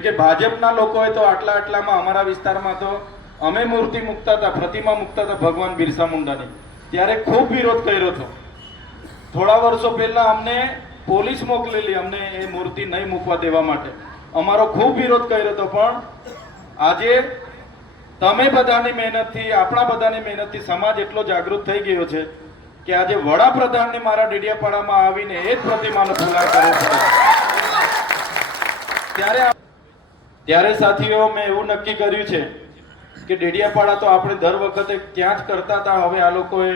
જેમ કે ભાજપના લોકોએ તો આટલામાં અમારા વિસ્તારમાં તો અમે મૂર્તિ મૂકતા હતા, પ્રતિમા મૂકતા હતા ભગવાન બિરસા મુંડાની, ત્યારે ખૂબ વિરોધ કર્યો હતો. થોડા વર્ષો પહેલા અમને પોલીસ મોકલેલી અમને એ મૂર્તિ નહીં મૂકવા દેવા માટે, અમારો ખૂબ વિરોધ કર્યો હતો. પણ આજે તમે બધાની મહેનતથી, આપણા બધાની મહેનતથી સમાજ એટલો જાગૃત થઈ ગયો છે કે આજે વડાપ્રધાનને મારા ડેડિયાપાડામાં આવીને એ જ પ્રતિમાનો ફુલાર કરવો પડે. ત્યારે સાથીઓ મેં એવું નક્કી કર્યું છે કે ડેડિયાપાડા તો આપણે દર વખતે ત્યાં જ કરતા હતા. હવે આ લોકોએ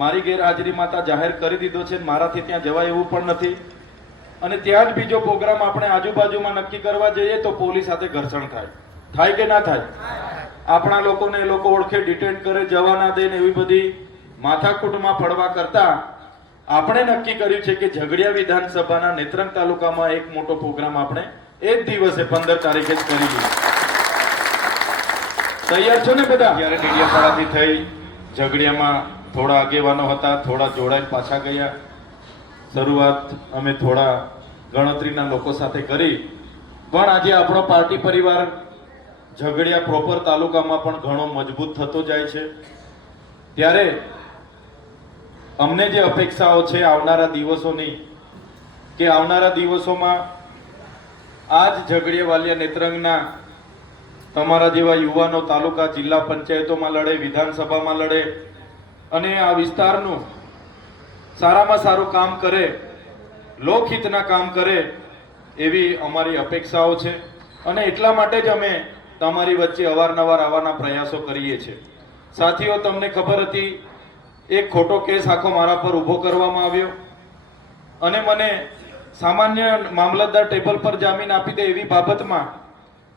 મારી ગેરહાજરીમાં ત્યાં જાહેર કરી દીધો છે, મારાથી ત્યાં જવાય એવું પણ નથી. અને ત્યાં જ બીજો પ્રોગ્રામ આપણે આજુબાજુમાં નક્કી કરવા જઈએ તો પોલીસ સાથે ઘર્ષણ થાય કે ના થાય? આપણા લોકોને એ લોકો ઓળખે, ડિટેન કરે, જવા ના દે ને એવી બધી માથાકૂટમાં પડવા કરતા આપણે નક્કી કર્યું છે કે ઝઘડિયા વિધાનસભાના નેત્રંગ તાલુકામાં એક મોટો પ્રોગ્રામ આપણે એ જ દિવસે 15 તારીખે જ કરી દીધો. તૈયાર છો ને બધા? જ્યારે ડેડિયાપાડાથી થઈ ઝઘડિયામાં થોડા આગેવાનો હતા, થોડા જોડાઈને પાછા ગયા. શરૂઆત અમે થોડા ગણતરીના લોકો સાથે કરી, પણ આજે આપણો પાર્ટી પરિવાર ઝઘડિયા પ્રોપર તાલુકામાં પણ ઘણો મજબૂત થતો જાય છે. ત્યારે અમને જે અપેક્ષાઓ છે આવનારા દિવસોની, કે આવનારા દિવસોમાં આ જ ઝઘડિયા વાલિયા નેત્રંગના તમારા જેવા યુવાનો તાલુકા જિલ્લા પંચાયતોમાં લડે, વિધાનસભામાં લડે અને આ વિસ્તારનું સારામાં સારું કામ કરે, લોકહિતના કામ કરે એવી અમારી અપેક્ષાઓ છે. અને એટલા માટે જ અમે તમારી વચ્ચે અવારનવાર આવવાના પ્રયાસો કરીએ છીએ. સાથીઓ, તમને ખબર હતી એક ખોટો કેસ આખો મારા પર ઊભો કરવામાં આવ્યો અને મને સામાન્ય મામલતદાર ટેબલ પર જામીન આપી દે એવી બાબતમાં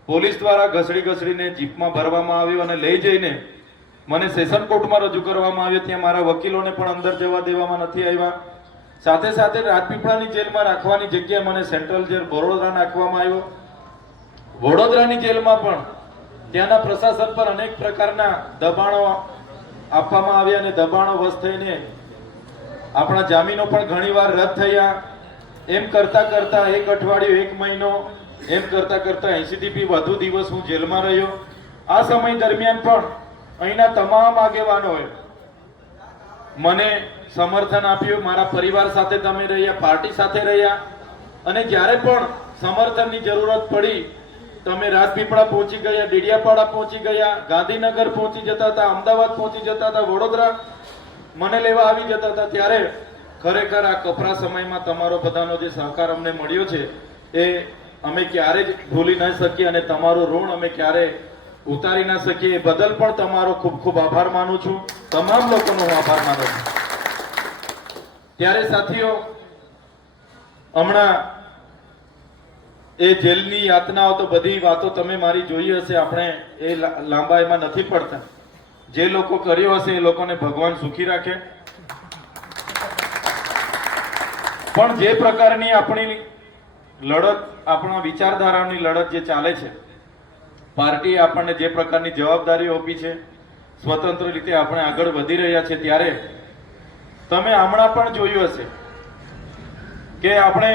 પોલીસ દ્વારા ઘસડીને જીપમાં ભરવામાં આવ્યો અને લઈ જઈને મને સેશન કોર્ટમાં રજૂ કરવામાં આવ્યો. ત્યાં મારા વકીલોને પણ અંદર જવા દેવામાં નથી આવ્યા. સાથે સાથે રાજપીપળાની જેલમાં રાખવાની જગ્યાએ મને સેન્ટ્રલ જેલ વડોદરા નાખવામાં આવ્યો. વડોદરાની જેલમાં પણ ત્યાંના પ્રશાસન પર અનેક પ્રકારના દબાણો આપવામાં આવ્યા અને દબાણો વશ થઈને આપણા જામીનો પણ ઘણીવાર રદ થયા. એમ કરતા કરતા એક અઠવાડિયું, એક મહિનો, એમ કરતા કરતા 80 થી વધુ દિવસ હું જેલમાં રહ્યો. આ સમય દરમિયાન પણ અહીંના તમામ આગેવાનોએ મને સમર્થન આપ્યું. મારા પરિવાર સાથે તમે રહ્યા, પાર્ટી સાથે રહ્યા અને જ્યારે પણ સમર્થનની જરૂરત પડી તમે રાજપીપળા પહોંચી ગયા, ડેડિયાપાડા પહોંચી ગયા, ગાંધીનગર પહોંચી જતા હતા, અમદાવાદ પહોંચી જતા હતા, વડોદરા મને લેવા આવી જતા હતા. ત્યારે ખરેખર આ કપરા સમયમાં તમારો બધાનો જે સહકાર અમને મળ્યો છે એ અમે ક્યારે જ ભૂલી ન શકીએ અને તમારું ઋણ અમે ક્યારે ઉતારી ના શકીએ. એ બદલ પણ તમારો ખૂબ ખૂબ આભાર માનું છું. તમામ લોકોનો હું આભાર માનું છું. ત્યારે સાથીઓ, હમણાં એ જેલની યાતનાઓ તો બધી વાતો તમે મારી જોઈ હશે, આપણે એ લાંબા એમાં નથી પડતા. જે લોકો કર્યો હશે એ લોકોને ભગવાન સુખી રાખે. પણ જે પ્રકારની આપણી લડત, આપણા વિચારધારાની લડત જે ચાલે છે, પાર્ટીએ આપણને જે પ્રકારની જવાબદારીઓ આપી છે, સ્વતંત્ર રીતે આપણે આગળ વધી રહ્યા છે, ત્યારે તમે હમણાં પણ જોયું હશે કે આપણે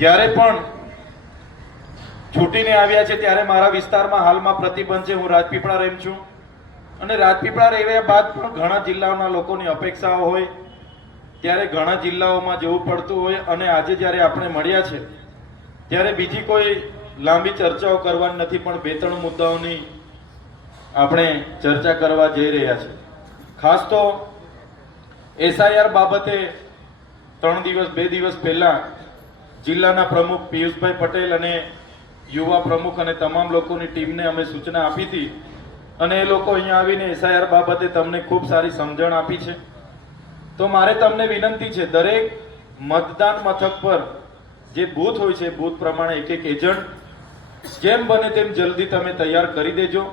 જ્યારે પણ છૂટીને આવ્યા છે ત્યારે મારા વિસ્તારમાં હાલમાં પ્રતિબંધ છે. હું રાજપીપળા રહું છું અને રાજપીપળા રહ્યા બાદ પણ ઘણા જિલ્લાઓના લોકોની અપેક્ષાઓ હોય ત્યારે ઘણા જિલ્લાઓમાં જવું પડતું હોય. અને આજે જ્યારે આપણે મળ્યા છે ત્યારે બીજી કોઈ લાંબી ચર્ચાઓ કરવાની નથી, પણ 2-3 મુદ્દાઓની આપણે ચર્ચા કરવા જઈ રહ્યા છે. ખાસ તો SIR બાબતે 2 દિવસ પહેલા જિલ્લાના પ્રમુખ પિયુષભાઈ પટેલ અને યુવા પ્રમુખ અને તમામ લોકોની ટીમને અમે સૂચના આપી હતી અને એ લોકો અહીંયા આવીને SIR બાબતે તમને ખૂબ સારી સમજણ આપી છે. તો મારે તમને વિનંતી છે, દરેક મતદાન મથક પર જે બૂથ હોય છે બૂથ પ્રમાણે એક એજન્ટ જેમ બને તેમ જલ્દી તમે તૈયાર કરી દેજો.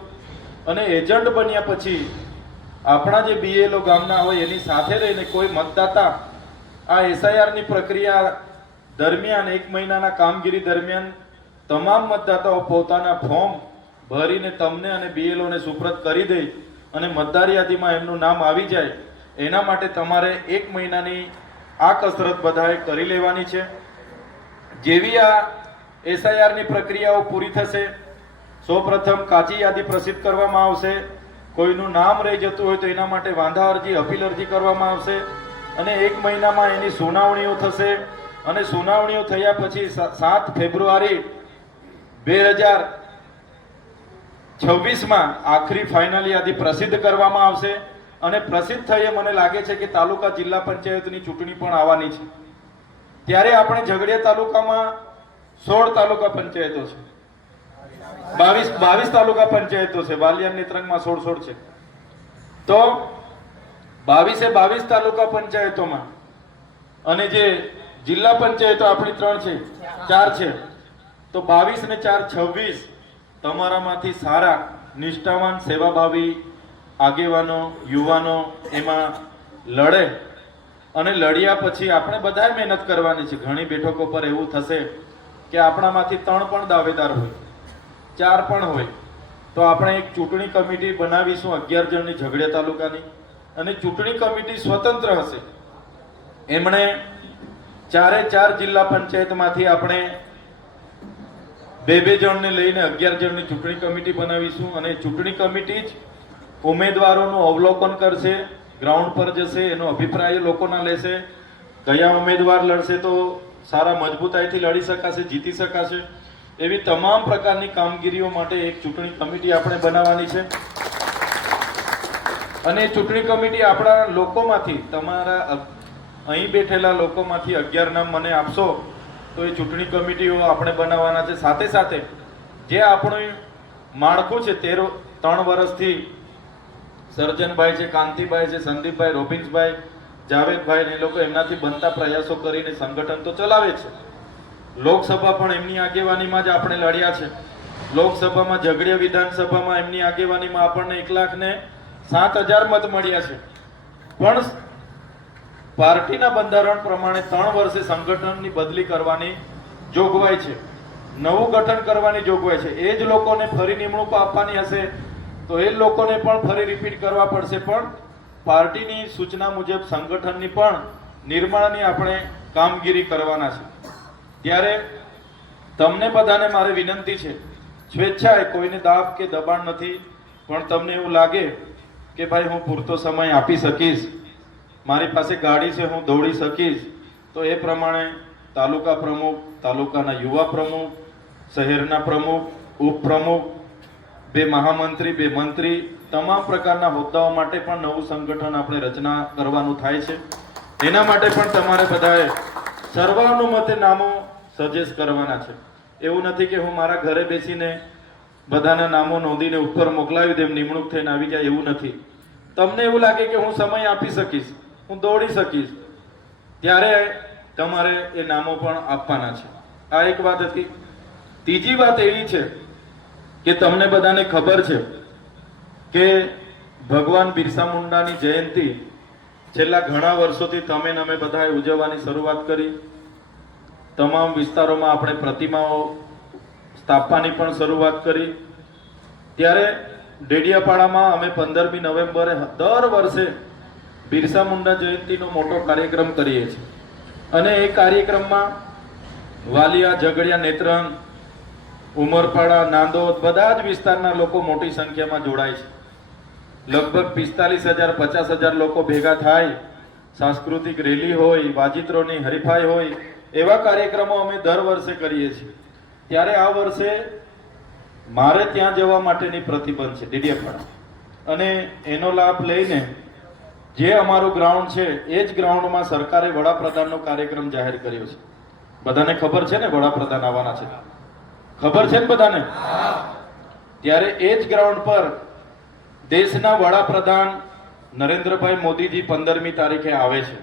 અને એજન્ટ બન્યા પછી આપણા જે BLO ગામના હોય એની સાથે રહીને કોઈ મતદાતા આ SIR ની પ્રક્રિયા દરમિયાન 1 મહિનાના કામગીરી દરમિયાન તમામ મતદાતાઓ પોતાના ફોર્મ ભરીને તમને અને BLO ને સુપ્રત કરી દે અને મતદાર યાદીમાં એમનું નામ આવી જાય, એના માટે તમારે 1 મહિનાની આ કસરત બધાએ કરી લેવાની છે. જેવી આ એસઆઈઆરની પ્રક્રિયાઓ પૂરી થશે. સૌપ્રથમ કાચી યાદી પ્રસિદ્ધ કરવામાં આવશે. કોઈનું નામ રહી જતું હોય તો એના માટે વાંધા અરજી, અપીલ અરજી કરવામાં આવશે અને 1 મહિનામાં એની સુનાવણીઓ થશે. અને સુનાવણીઓ થયા પછી 7 ફેબ્રુઆરી 2026માં આખરી ફાઇનલ યાદી પ્રસિદ્ધ કરવામાં આવશે. અને પ્રસિદ્ધ થઈએ મને લાગે છે કે તાલુકા જિલ્લા પંચાયતની ચૂંટણી પણ આવવાની છે. ત્યારે આપણે ઝઘડિયા તાલુકામાં 16 તાલુકા પંચાયતો છે, 22 તાલુકા પંચાયતો છે. વાલિયા નેત્રંગમાં 16 છે. તો 22 તાલુકા પંચાયતોમાં અને જે જિલ્લા પંચાયતો આપણી 3 છે, 4 છે, તો 22 ને 4 26 તમારામાંથી સારા નિષ્ઠાવાન સેવાભાવી આગેવાનો, યુવાનો એમાં લડે. અને લડ્યા પછી આપણે બધાએ મહેનત કરવાની છે. ઘણી બેઠકો પર એવું થશે કે આપણામાંથી 3 પણ દાવેદાર હોય, 4 પણ હોય, તો આપણે એક ચૂંટણી કમિટી બનાવીશું 11 જણની ઝઘડિયા તાલુકાની. અને ચૂંટણી કમિટી સ્વતંત્ર હશે. એમણે 4 જિલ્લા પંચાયતમાંથી આપણે 2 જણને લઈને 11 જણની ચૂંટણી કમિટી બનાવીશું. અને ચૂંટણી કમિટી જ ઉમેદવારોનું અવલોકન કરશે, ગ્રાઉન્ડ પર જશે, એનો અભિપ્રાય લોકોના લેશે. કયા ઉમેદવાર લડશે તો સારા મજબૂતાઈથી લડી શકાશે, જીતી શકાશે, એવી તમામ પ્રકારની કામગીરીઓ માટે એક ચૂંટણી કમિટી આપણે બનાવવાની છે. અને ચૂંટણી કમિટી આપણા લોકોમાંથી, તમારા અહીં બેઠેલા લોકોમાંથી 11 નામ મને આપશો તો એ ચૂંટણી કમિટીઓ આપણે બનાવવાના છે. સાથે સાથે જે આપણું માળખું છે 3 વર્ષથી સર્જનભાઈ છે, કાંતિભાઈ છે, સંદીપભાઈ, રોબિન્સભાઈ, જાવેદભાઈ ને એ લોકો એમનાથી બનતા પ્રયાસો કરીને સંગઠન તો ચલાવે છે. લોકસભા પણ એમની આગેવાનીમાં જ આપણે લડ્યા છે. લોકસભામાં ઝઘડિયા વિધાનસભામાં એમની આગેવાનીમાં આપણને 1,07,000 મત મળ્યા છે. પણ પાર્ટીના બંધારણ પ્રમાણે 3 વર્ષે સંગઠનની બદલી કરવાની જોગવાઈ છે, નવું ગઠન કરવાની જોગવાઈ છે. એ જ લોકોને ફરી નિમણૂક આપવાની હશે તો એ લોકોને પણ ફરી રિપીટ કરવા પડશે. પણ પાર્ટીની સૂચના મુજબ સંગઠનની પણ નિર્માણની આપણે કામગીરી કરવાના છે. ત્યારે તમને બધાને મારી વિનંતી છે, સ્વેચ્છાએ, કોઈને દાબ કે દબાણ નથી, પણ તમને એવું લાગે કે ભાઈ હું પૂરતો સમય આપી શકીશ, મારી પાસે ગાડી છે, હું દોડી શકીશ, તો એ પ્રમાણે તાલુકા પ્રમુખ, તાલુકાના યુવા પ્રમુખ, શહેરના પ્રમુખ, ઉપપ્રમુખ, 2 મહામંત્રી, 2 મંત્રી, તમામ પ્રકારના હોદ્દાઓ માટે પણ નવું સંગઠન આપણે રચના કરવાનું થાય છે. એના માટે પણ તમારે બધાએ સર્વાનુમતે નામો સજેસ્ટ કરવાના છે. એવું નથી કે હું મારા ઘરે બેસીને બધાના નામો નોંધીને ઉપર મોકલાવી દેમ, નિમણૂક થઈને આવી જાય, એવું નથી. તમને એવું લાગે કે હું સમય આપી શકીશ, હું દોડી શકીશ, ત્યારે તમારે એ નામો પણ આપવાના છે. આ એક વાત હતી. ત્રીજી વાત એવી છે કે તમને બધાને ખબર છે કે ભગવાન બિરસા મુંડાની જયંતિ છેલ્લા ઘણા વર્ષોથી તમે ને અમે બધાએ ઉજવવાની શરૂઆત કરી. તમામ વિસ્તારોમાં આપણે પ્રતિમાઓ સ્થાપવાની પણ શરૂઆત કરી. ત્યારે ડેડિયાપાડામાં અમે 15મી નવેમ્બરે દર વર્ષે બિરસા મુંડા જયંતિનો મોટો કાર્યક્રમ કરીએ છીએ. અને એ કાર્યક્રમમાં વાલિયા, ઝઘડિયા, નેત્રંગ, ઉમરપાડા, નાંદોદ બધા જ વિસ્તારના લોકો મોટી સંખ્યામાં જોડાય છે. લગભગ 45,000 50,000 લોકો ભેગા થાય. સાંસ્કૃતિક રેલી હોય, વાજિત્રોની હરીફાઈ હોય, એવા કાર્યક્રમો અમે દર વર્ષે કરીએ છીએ. ત્યારે આ વર્ષે મારે ત્યાં જવા માટેની પ્રતિબંધ છે ડેડિયાપાડા. અને એનો લાભ લઈને જે અમારું ગ્રાઉન્ડ છે એ જ ગ્રાઉન્ડમાં સરકારે વડાપ્રધાનનો કાર્યક્રમ જાહેર કર્યો છે. બધાને ખબર છે ને વડાપ્રધાન આવવાના છે? ખબર છે ને બધાને? ત્યારે એ જ ગ્રાઉન્ડ પર દેશના વડાપ્રધાન નરેન્દ્રભાઈ મોદીજી 15મી તારીખે આવે છે.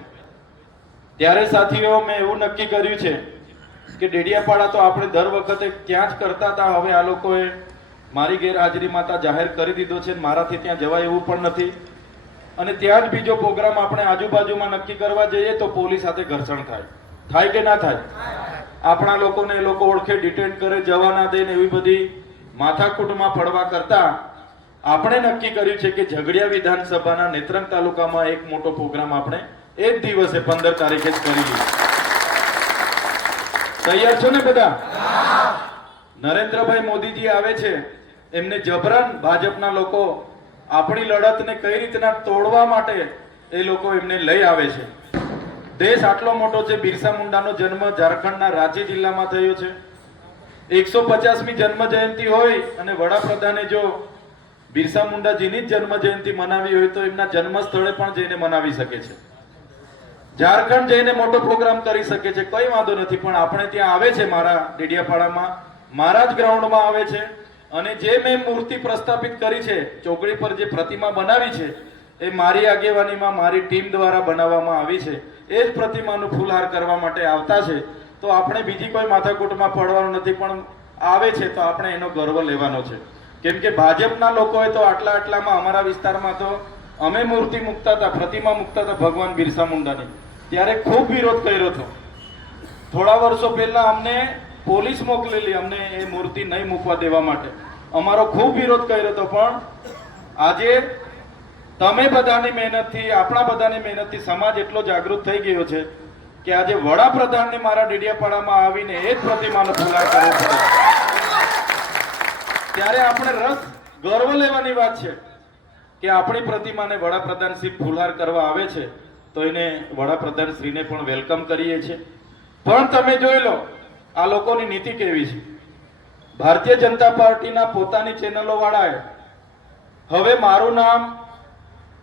ત્યારે સાથીઓ મેં એવું નક્કી કર્યું છે કે ડેડિયાપાડા તો આપણે દર વખતે ત્યાં જ કરતા હતા. હવે આ લોકોએ મારી ગેરહાજરીમાં ત્યાં જાહેર કરી દીધો છે, મારાથી ત્યાં જવાય એવું પણ નથી. અને ત્યાં જ બીજો પ્રોગ્રામ આપણે આજુબાજુમાં નક્કી કરવા જઈએ તો પોલીસ સાથે ઘર્ષણ થાય કે ના થાય? આપણા લોકોને એ લોકો ઓળખે, ડિટેન કરે, જવા ના દે ને એવી બધી માથાકૂટમાં પડવા કરતા આપણે નક્કી કર્યું છે કે ઝઘડિયા વિધાનસભાના નેત્રંગ તાલુકામાં એક મોટો પ્રોગ્રામ આપણે એ જ દિવસે 15 તારીખે જ કરી લઈએ. તૈયાર છો ને બધા? નરેન્દ્રભાઈ મોદીજી આવે છે, એમને જબરન ભાજપના લોકો આપણી લડતને કઈ રીતના તોડવા માટે એ લોકો એમને લઈ આવે છે. દેશ આટલો મોટો છે. બિરસા મુંડાનો જન્મ ઝારખંડના રાંચી જિલ્લામાં થયો છે. 150મી જન્મ જયંતિ હોય અને વડાપ્રધાને જો બિરસા મુંડાજીની જ જન્મ જયંતિ મનાવી હોય તો એમના જન્મ સ્થળે પણ જઈને મનાવી શકે છે. ઝારખંડ જઈને મોટો પ્રોગ્રામ કરી શકે છે, કઈ વાંધો નથી. પણ આપણે ત્યાં આવે છે, મારા ડેડિયાપાડામાં, મારા જ ગ્રાઉન્ડમાં આવે છે. અને જે મેં મૂર્તિ પ્રસ્થાપિત કરી છે, ચોકડી પર જે પ્રતિમા બનાવી છે, એ મારી આગેવાનીમાં મારી ટીમ દ્વારા બનાવવામાં આવી છે. એ જ પ્રતિમાનું ફૂલહાર કરવા માટે આવતા છે. તો આપણે બીજી કોઈ માથાકૂટમાં પડવાનું નથી, પણ આવે છે તો આપણે એનો ગર્વ લેવાનો છે. કેમ કે ભાજપના લોકોએ તો આટલામાં અમારા વિસ્તારમાં તો અમે મૂર્તિ મૂકતા હતા, પ્રતિમા મૂકતા હતા ભગવાન બિરસા મુંડાની, ત્યારે ખૂબ વિરોધ કર્યો હતો. થોડા વર્ષો પહેલા અમને પોલીસ મોકલેલી અમને એ મૂર્તિ નહીં મૂકવા દેવા માટે, અમારો ખૂબ વિરોધ કર્યો હતો. પણ આજે તમે બધાની મહેનતથી, આપણા બધાની મહેનતથી સમાજ એટલો જાગૃત થઈ ગયો છે કે આજે વડાપ્રધાનને મારા ડેડિયાપાડામાં આવીને એ જ પ્રતિમાનો ફૂલહાર કરવો પડે. ત્યારે આપણે ગર્વ લેવાની વાત છે કે આપણી પ્રતિમાને વડાપ્રધાન શ્રી ફૂલહાર કરવા આવે છે, તો એને વડાપ્રધાન શ્રીને પણ વેલકમ કરીએ છીએ. પણ તમે જોઈ લો આ લોકોની નીતિ કેવી છે. ભારતીય જનતા પાર્ટીના પોતાની ચેનલો વાળાએ હવે મારું નામ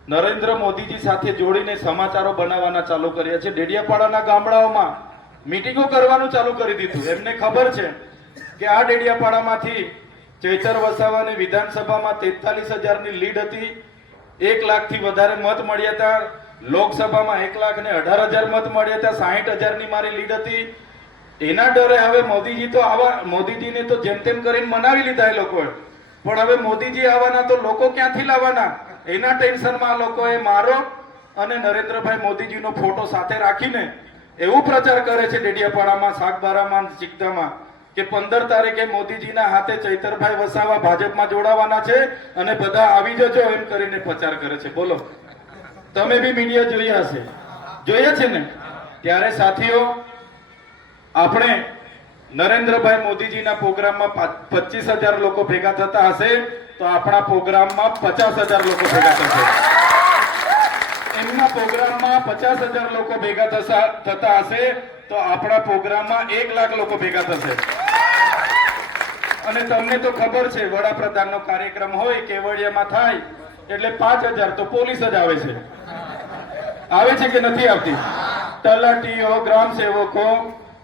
નરેન્દ્ર મોદીજી સાથે જોડીને સમાચારો બનાવવાના ચાલુ કર્યા છે. ડેડિયાપાડાના ગામડાઓમાં મીટિંગો કરવાનું ચાલુ કરી દીધું. એમને ખબર છે કે આ ડેડિયાપાડામાંથી ચૈતર વસાવાની વિધાનસભામાં 43,000ની લીડ હતી, 1 લાખથી વધારે મત મળ્યા હતા. લોકસભામાં 1,18,000 મત મળ્યા હતા, 60,000ની મારી લીડ હતી. એના ડરે હવે મોદીજીને તો જેમ તેમ કરીને મનાવી લીધા એ લોકોએ, પણ હવે મોદીજી આવવાના તો લોકો ક્યાંથી લાવવાના, એના ટેન્શનમાં આ લોકોએ મારો અને નરેન્દ્રભાઈ મોદીજીનો ફોટો સાથે રાખીને એવું પ્રચાર કરે છે ડેડિયાપાડામાં, સાગબારામાં, ચિકદામાં કે 15 તારીખે મોદીજીના હાથે ચૈતરભાઈ વસાવા ભાજપમાં જોડાવાના છે અને બધા આવી જજો એમ કરીને પ્રચાર કરે છે. બોલો, તમે બી મીડિયા જોયા હશે, જોયા છે ને? ત્યારે સાથીઓ, આપણે નરેન્દ્રભાઈ મોદીજીના પ્રોગ્રામમાં 25,000 લોકો ભેગા થતા હશે તો આપણા પ્રોગ્રામમાં 50,000 લોકો ભેગા થશે. એમના પ્રોગ્રામમાં 50,000 લોકો ભેગા થતા હશે તો આપણા પ્રોગ્રામમાં 1 લાખ લોકો ભેગા થશે. અને તમને તો ખબર છે, વડાપ્રધાનનો કાર્યક્રમ હોય કેવડિયામાં થાય એટલે 5,000 તો પોલીસ જ આવે છે. આવે છે કે નથી આવતી? તલાટીઓ, ગ્રામ સેવકો,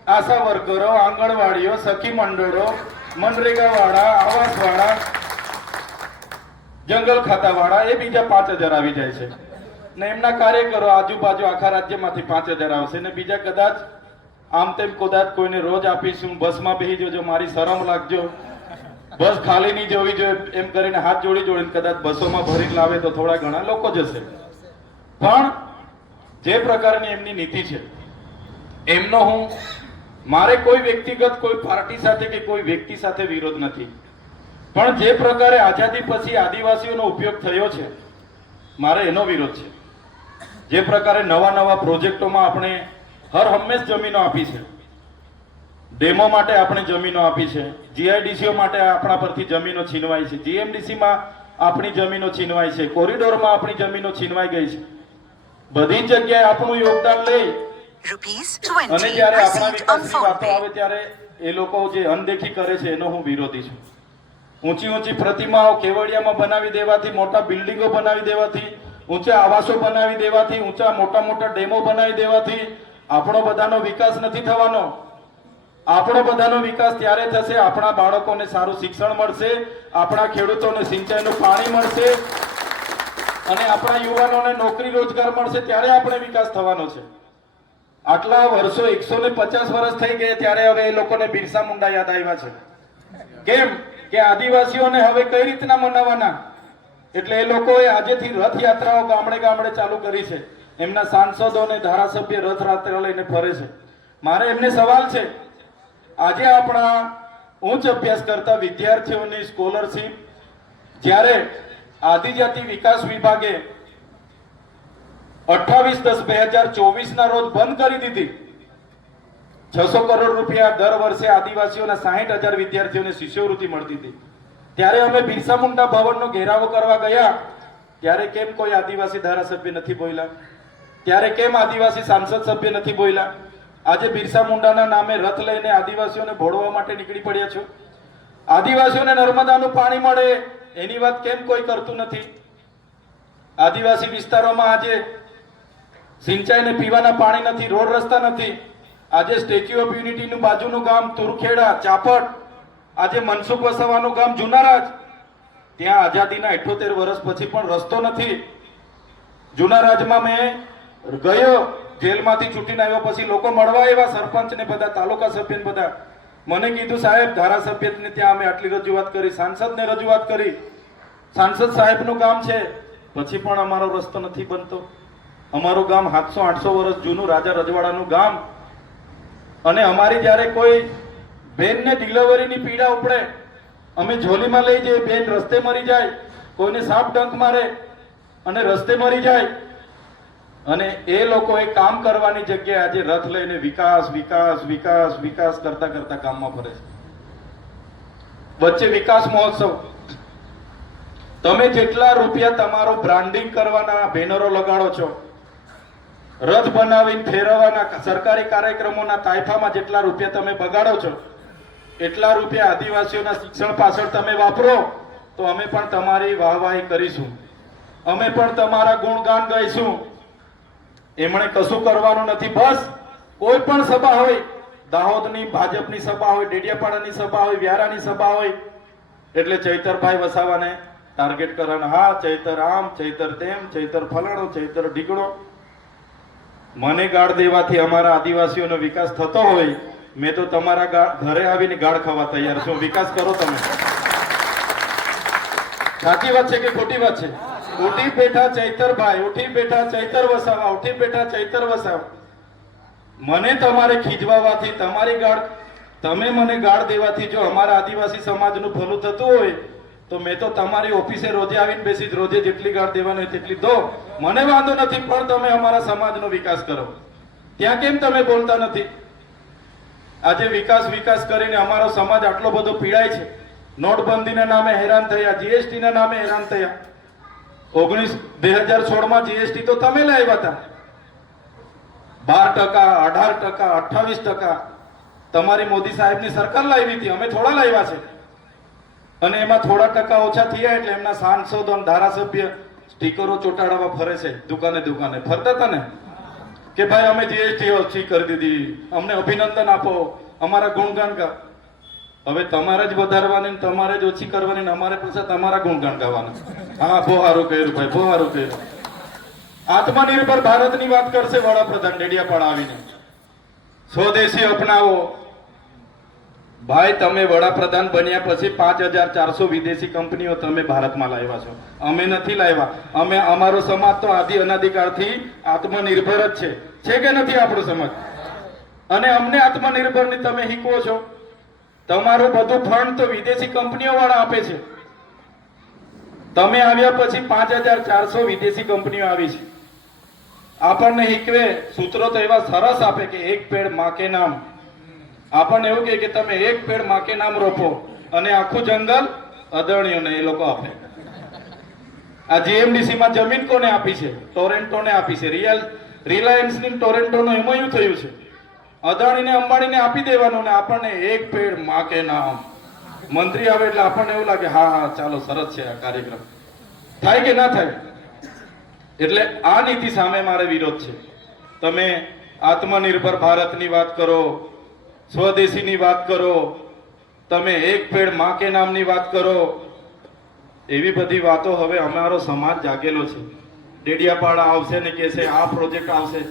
આશા વર્કરો, આંગણવાડીઓ, સખી મંડળો, મનરેગા વાળા, આવાસ વાળા, જંગલ ખાતા વાળા, એ બીજા 5,000 આવી જાય છે. ને એમના કાર્યકરો આજુબાજુ આખા રાજ્યમાંથી 5,000 આવશે. ને બીજા કદાચ આમ તેમ કદાચ કોઈને રોજ આપીશું, બસમાં બેસી જજો, મારી શરમ લાગજો, બસ ખાલી નહીં જોવી જોઈએ એમ કરીને હાથ જોડીને કદાચ બસોમાં ભરીને લાવે તો થોડા ઘણા લોકો જશે. પણ જે પ્રકારની એમની નીતિ છે એમનો મારે કોઈ વ્યક્તિગત કોઈ પાર્ટી સાથે કે કોઈ વ્યક્તિ સાથે વિરોધ નથી, પણ જે પ્રકારે આઝાદી પછી આદિવાસીઓનો ઉપયોગ થયો છે મારે એનો વિરોધ છે. જે પ્રકારે નવા પ્રોજેક્ટોમાં આપણે હર હંમેશ જમીનો આપી છે, ડેમો માટે આપણે જમીનો આપી છે, જીઆઈડીસીઓ માટે આપણા પરથી જમીનો છીનવાઈ છે, જીએમડીસીમાં આપણી જમીનો છીનવાઈ છે, કોરિડોરમાં આપણી જમીનો છીનવાઈ ગઈ છે. બધી જગ્યાએ આપણું યોગદાન લઈ અને જ્યારે આપણા વિકાસની વાતો આવે ત્યારે એ લોકો જે અનદેખી કરે છે એનો હું વિરોધી છું. ઊંચી પ્રતિમાઓ કેવડિયામાં બનાવી દેવાથી, મોટા બિલ્ડિંગો બનાવી દેવાથી, ઊંચા આવાસો બનાવી દેવાથી, મોટા ડેમો બનાવી દેવાથી આપણો બધાનો વિકાસ નથી થવાનો. આપણો બધાનો વિકાસ ત્યારે થશે આપણા બાળકોને સારું શિક્ષણ મળશે, આપણા ખેડૂતોને સિંચાઈનું પાણી મળશે અને આપણા યુવાનોને નોકરી રોજગાર મળશે, ત્યારે આપણે વિકાસ થવાનો છે. આટલા વર્ષો 150 વર્ષ થઈ ગયા ત્યારે હવે એ લોકોને બિરસા મુંડા યાદ આવ્યા છે. કેમ કે આદિવાસીઓને હવે કઈ રીતના મનાવવાના, એટલે એ લોકોએ આજેથી રથયાત્રાઓ ગામડે ચાલુ કરી છે. એમના સાંસદો અને ધારાસભ્ય રથયાત્રા લઈને ફરે છે. મારે એમને સવાલ છે, આજે આપણા ઉચ્ચ અભ્યાસ કરતા વિદ્યાર્થીઓની સ્કોલરશીપ જ્યારે આદિજાતિ વિકાસ વિભાગે 28/10/2024 ના રોજ બંધ કરી દીધી, 600 કરોડ રૂપિયા દર વર્ષે આદિવાસીઓના 60,000 વિદ્યાર્થીઓને શિષ્યવૃત્તિ મળતી હતી. ત્યારે અમે બિરસા મુંડા ભવનનો ઘેરાવો કરવા ગયા ત્યારે કેમ કોઈ આદિવાસી ધારાસભ્ય નથી બોલ્યા? ત્યારે કેમ આદિવાસી સાંસદ સભ્ય નથી બોલ્યા? આજે બિરસા મુંડાના નામે રથ લઈને આદિવાસીઓને ભોળવા માટે નીકળી પડ્યા છો. આદિવાસીઓને નર્મદાનું પાણી મળે એની વાત કેમ કોઈ કરતું નથી? આદિવાસી વિસ્તારોમાં આજે સિંચાઈને પીવાના પાણી નથી, રોડ રસ્તા નથી. આજે સ્ટેચ્યુ ઓફ યુનિટીનું બાજુનું ગામ તુરખેડા, ચાપટ, આજે મનસુખ વસાવાનું ગામ જુનારાજ, ત્યાં આઝાદીના 78 વર્ષ પછી પણ રસ્તો નથી. જુનારાજમાં મેં ગયો, જેલમાંથી છૂટીને આવ્યો પછી લોકો મળવા આવ્યા, સરપંચ ને બધા, તાલુકા સભ્ય ને બધા. મને કીધું સાહેબ ધારાસભ્યને ત્યાં અમે આટલી રજૂઆત કરી, સાંસદને રજૂઆત કરી, સાંસદ સાહેબનું ગામ છે, પછી પણ અમારો રસ્તો નથી બનતો. અમારું ગામ 700-800 વર્ષ જૂનું રાજા રજવાડાનું ગામ, અને અમારી જ્યારે કોઈ બેનને ડિલિવરીની પીડા ઉપડે, અમે ઝોલીમાં લઈ જઈએ, બેન રસ્તે મરી જાય, કોઈને સાપ ડંખ મારે અને રસ્તે મરી જાય, અને એ લોકો એ કામ કરવાની જગ્યાએ આજે રથ લઈને વિકાસ વિકાસ વિકાસ વિકાસ કરતા કરતા કામમાં ફરે છે. વચ્ચે વિકાસ મહોત્સવ, તમે જેટલા રૂપિયા તમારો બ્રાન્ડિંગ કરવાના બેનરો લગાડો છો, રથ બનાવીને ફેરવવાના સરકારી કાર્યક્રમોના તાઇફામાં જેટલા રૂપિયા તમે બગાડો છો, એટલા રૂપિયા આદિવાસીઓના શિક્ષણ પાછળ તમે વાપરો તો અમે પણ તમારી વાહવાહી કરીશું, અમે પણ તમારા ગુણગાન ગાઈશું. એમણે કશું કરવાનું નથી. બસ કોઈ પણ સભા હોય, દાહોદની ભાજપની સભા હોય, ડેડિયાપાડાની સભા હોય, વ્યારાની સભા હોય, એટલે ચૈતરભાઈ વસાવાને ટાર્ગેટ કરવાના. હા, ચૈતર આમ, ચૈતર તેમ, ચૈતર ફલાણો, ચૈતર ઢીકડો. મને ગાળ દેવાથી અમારા આદિવાસીઓનો વિકાસ થતો હોય, મેં તો તમારા ઘરે આવીને ગાળ ખાવા તૈયાર છું. વિકાસ કરો તમે. સાચી વાત છે કે ખોટી વાત છે? ઉઠી બેઠા ચૈતરભાઈ, ઉઠી બેઠા ચૈતર વસાવા, ઉઠી બેઠા ચૈતર વસાવા. મને તમારે ખીજવાવાથી, તમારી ગાળ, તમે મને ગાળ દેવાથી જો અમારા આદિવાસી સમાજનું ભલું થતું હોય તો મેં તો તમારી ઓફિસે રોજે આવીને બેસી, રોજે જેટલી ગાળ દેવાની હોય તેટલી દો, મને વાંધો નથી, પણ તમે અમારા સમાજનો વિકાસ કરો. ત્યાં કેમ તમે બોલતા નથી? આજે વિકાસ વિકાસ કરીને અમારો સમાજ આટલો બધો પીડાય છે. નોટબંધીના નામે હેરાન થયા, જીએસટી ના નામે હેરાન થયા. 2016માં જીએસટી તો તમે લાવ્યા હતા. 12%, 18%, 28% તમારી મોદી સાહેબની સરકાર લાવી હતી, અમે થોડા લાવ્યા છે. અને એમાં થોડા ટકા ઓછા થયા એટલે એમના સાંસદો ધારાસભ્ય સ્ટીકરો ચોટાડવા ફરે છે, દુકાને દુકાને ફરતા હતા ને કે ભાઈ અમે જીએસટી ઓછી કરી દીધી, અમને અભિનંદન આપો, અમારા ગુણગાન ગા. હવે તમારે જ વધારવાની, તમારે જ ઓછી કરવાની, અમારે પાસે તમારા ગુણગાન ગાવાના. હા, બહુ સારું કર્યું ભાઈ, બહુ સારું કર્યું. આત્મનિર્ભર ભારતની વાત કરશે વડાપ્રધાન ડેડિયાપાડા આવીને, સ્વદેશી અપનાવો. ભાઈ, તમે વડાપ્રધાન બન્યા પછી 5,400 વિદેશી કંપનીઓ તમે ભારતમાં લાવ્યા છો, અમે નથી લાવ્યા. અમે, અમારો સમાજ તો આદિ અનાદિકાળથી આત્મનિર્ભર જ છે કે નથી આપણો સમાજ? અને અમને આત્મનિર્ભરની તમે શીખવો છો. તમારું બધું ફંડ તો વિદેશી કંપનીઓ વાળા આપે છે. તમે આવ્યા પછી 5,400 વિદેશી કંપનીઓ આવી છે. આપણને શીખવે સૂત્રો તો એવા સરસ આપે કે એક પેડ માં કે નામ. આપણને એવું કે તમે એક પેડ માં કે નામ રોપો, અને આખું જંગલ અદાણીઓને એ લોકો આપે. આ જીએમડીસી માં જમીન કોને આપી છે? ટોરેન્ટોને આપી છે. રિલાયન્સ ની ટોરેન્ટોનું એમઓયુ થયું છે. અદાણીને અંબાણીને આપી દેવાનું, ને આપણને એક પેડ માં કે નામ. મંત્રી આવે એટલે આપણને એવું લાગે હા હા ચાલો સરસ છે આ કાર્યક્રમ. થાય કે ના થાય? એટલે આ નીતિ સામે મારે વિરોધ છે. તમે આત્મનિર્ભર ભારતની વાત કરો, સ્વદેશીની વાત કરો, તમે એક પેડ માં કે નામની વાત કરો, એવી બધી વાતો હવે અમારો સમાજ જાગેલો છે. ડેડિયાપાડા આવશે ને કહેશે આ પ્રોજેક્ટ આવશે,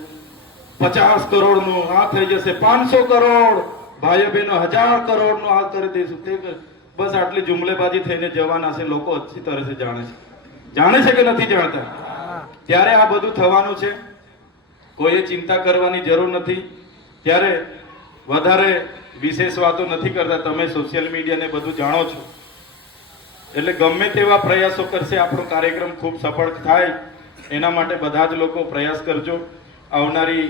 50 કરોડનું આ થઈ જશે, 500 કરોડ, ભાઈઓ બહેનો 1000 કરોડનું આ કરી દઈશું, તે બસ આટલી જુમલેબાજી થઈને જવાના છે. લોકો અચ્છી તરહ જાણે છે કે નથી જાણતા? ત્યારે આ બધું થવાનું છે. કોઈએ ચિંતા કરવાની જરૂર નથી. ત્યારે વધારે વિશેષ વાતો નથી કરતા. તમે સોશિયલ મીડિયાને બધું જાણો છો, એટલે ગમે તેવા પ્રયાસો કરશે આપણો કાર્યક્રમ ખૂબ સફળ થાય એના માટે બધા જ લોકો પ્રયાસ કરજો. આવનારી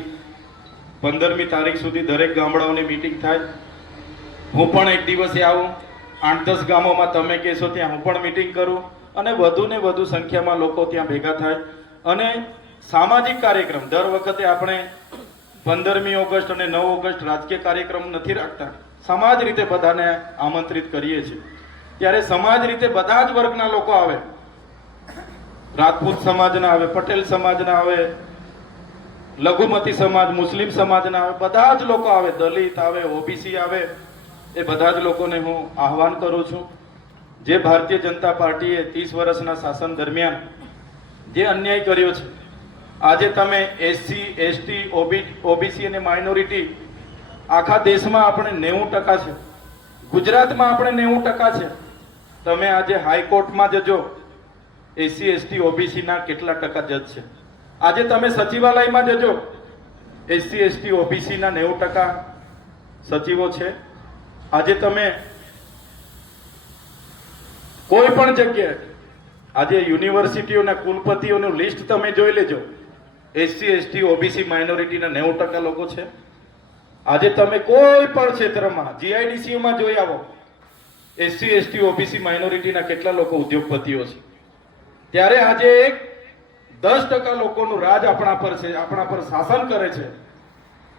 15મી તારીખ સુધી દરેક ગામડાઓની મીટિંગ થાય. હું પણ એક દિવસે આવું, 8-10 ગામોમાં તમે કહેશો ત્યાં હું પણ મીટિંગ કરું અને વધુ ને વધુ સંખ્યામાં લોકો ત્યાં ભેગા થાય. અને સામાજિક કાર્યક્રમ દર વખતે આપણે 15મી ઓગસ્ટ અને 9 ઓગસ્ટ રાજકીય કાર્યક્રમ નથી રાખતા, સમાજ રીતે બધાને આમંત્રિત કરીએ છીએ. ત્યારે સમાજ રીતે બધા જ વર્ગના લોકો આવે, રાજપૂત સમાજના આવે, પટેલ સમાજના આવે, લઘુમતી સમાજ, મુસ્લિમ સમાજના આવે, બધા જ લોકો આવે, દલિત આવે, ઓબીસી આવે, એ બધા જ લોકોને હું આહવાન કરું છું. જે ભારતીય જનતા પાર્ટીએ 30 વર્ષના શાસન દરમિયાન જે અન્યાય કર્યો છે, આજે તમે એસસી, એસટી, ઓબીસી અને માઇનોરિટી આખા દેશમાં આપણે 90% છે, ગુજરાતમાં આપણે 90% છે. તમે આજે હાઈકોર્ટમાં જજો, એસસી, એસટી, ઓબીસીના કેટલા ટકા જજ છે. આજે તમે સચિવાલયમાં જજો, એસસી, એસટી, ઓબીસીના 90% સચિવો છે. આજે તમે કોઈ પણ જગ્યાએ આજે યુનિવર્સિટીઓના કુલપતિઓનું લિસ્ટ તમે જોઈ લેજો, એસસી, એસટી, ઓબીસી, માઇનોરિટીના 90% લોકો છે. આજે તમે કોઈ પણ ક્ષેત્રમાં જીઆઈડીસીઓમાં જોઈ આવો, એસસી, એસટી, ઓબીસી, માઇનોરિટીના કેટલા લોકો ઉદ્યોગપતિઓ છે. ત્યારે આજે એક 10% લોકોનું રાજ આપણા પર છે, આપણા પર શાસન કરે છે.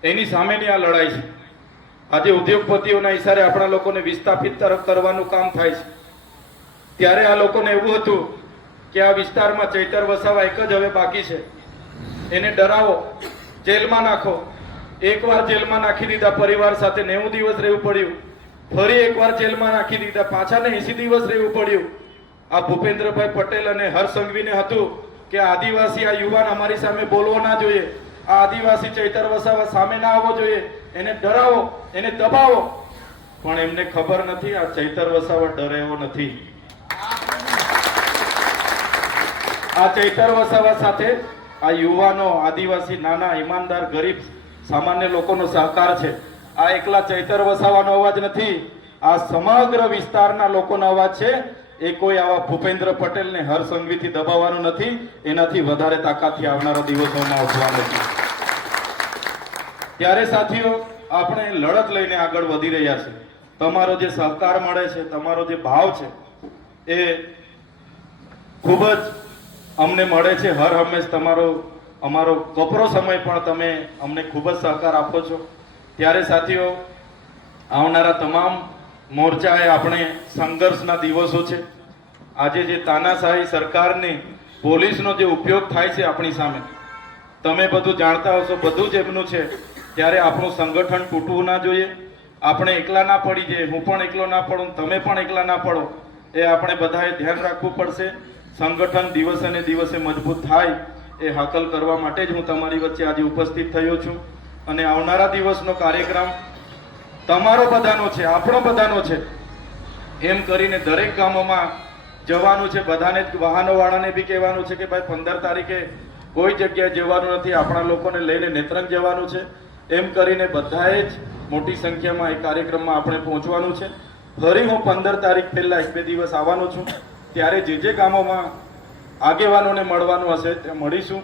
એની સામેની આ લડાઈ છે. આજે ઉદ્યોગપતિઓના ઈશારે આપણા લોકોને વિસ્થાપિત તરફ કરવાનું કામ થાય છે. ત્યારે આ લોકોને એવું હતું કે આ વિસ્તારમાં ચૈતર વસાવા એક જ હવે બાકી છે, એને ડરાવો, જેલમાં નાખો. એકવાર જેલમાં નાખી દીધા, પરિવાર સાથે 90 દિવસ રહેવું પડ્યું. ફરી એકવાર જેલમાં નાખી દીધા, પાછા 80 દિવસ રહેવું પડ્યું. આ ભૂપેન્દ્રભાઈ પટેલ અને હર્ષ સંઘવીને હતું કે આદિવાસી, આ યુવાન અમારી સામે બોલવો ના જોઈએ, આ આદિવાસી ચૈતર વસાવા સામે ના આવવો જોઈએ, એને ડરાવો, એને દબાવો. પણ એમને ખબર નથી આ ચૈતર વસાવા ડરે એવો નથી. આ ચૈતર વસાવા સાથે આ યુવાનો, આદિવાસી, નાના, ઈમાનદાર, ગરીબ, સામાન્ય લોકોનો સહકાર છે. આ એકલા ચૈતર વસાવાનો અવાજ નથી, આ સમગ્ર વિસ્તારના લોકોનો અવાજ છે. એ કોઈ આવા ભૂપેન્દ્ર પટેલ ને હર્ષ સંઘવીથી દબાવવાનું નથી, એનાથી વધારે તાકાતથી આવનારા દિવસોમાં ઉઠવાનું નથી. ત્યારે સાથીઓ, આપણે લડત લઈને આગળ વધી રહ્યા છે. તમારો જે સહકાર મળે છે, તમારો જે ભાવ છે, એ ખૂબ જ અમને મળે છે. હર હંમેશ તમારો અમારો કપરો સમય પણ તમે અમને ખૂબ જ સહકાર આપો છો. ત્યારે સાથીઓ, આવનારા તમામ મોરચાએ આપણે સંઘર્ષના દિવસો છે. આજે જે તાનાશાહી સરકારની પોલીસનો જે ઉપયોગ થાય છે આપણી સામે, તમે બધું જાણતા હશો, બધું જ એમનું છે. ત્યારે આપણું સંગઠન તૂટવું ના જોઈએ, આપણે એકલા ના પડી જઈએ, હું પણ એકલો ના પડું, તમે પણ એકલા ના પડો, એ આપણે બધાએ ધ્યાન રાખવું પડશે. સંગઠન દિવસે ને દિવસે મજબૂત થાય એ હાકલ કરવા માટે જ હું તમારી વચ્ચે આજે ઉપસ્થિત થયો છું. અને આવનારા દિવસનો કાર્યક્રમ તમારો બધાનો છે, આપણો બધાનો છે. એમ કરીને દરેક ગામોમાં જવાનું છે. બધાને વાહનોવાળાને બી કહેવાનું છે કે ભાઈ 15 તારીખે કોઈ જગ્યાએ જવાનું નથી, આપણા લોકોને લઈને નેત્રંગ જવાનું છે. એમ કરીને બધાએ જ મોટી સંખ્યામાં એ કાર્યક્રમમાં આપણે પહોંચવાનું છે. ફરી હું 15 તારીખ પહેલા 1-2 દિવસ આવવાનો છું. ત્યારે જે ગામોમાં આગેવાનોને મળવાનું હશે ત્યાં મળીશું.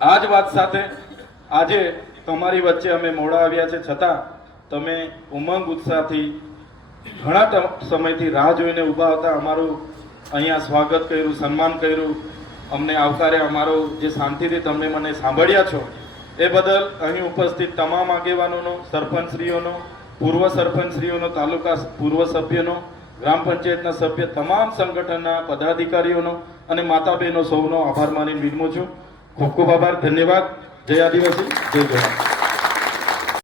આ જ વાત સાથે આજે તમારી વચ્ચે અમે મોડા આવ્યા છે, છતાં તમે ઉમંગ ઉત્સાહથી ઘણા સમયથી રાહ જોઈને ઊભા હતા. અમારું અહીંયા સ્વાગત કર્યું, સન્માન કર્યું, અમને આવકાર્યા, અમારો જે શાંતિથી તમને મને સાંભળ્યા છો એ બદલ અહીં ઉપસ્થિત તમામ આગેવાનોનો, સરપંચશ્રીઓનો, પૂર્વ સરપંચશ્રીઓનો, તાલુકા પૂર્વ સભ્યનો, ગ્રામ પંચાયતના સભ્ય, તમામ સંગઠનના પદાધિકારીઓનો અને માતા બહેનો સૌનો આભાર માની વિનમું છું. ખૂબ ખૂબ આભાર, ધન્યવાદ. જય આદિવાસી, જય જવાન.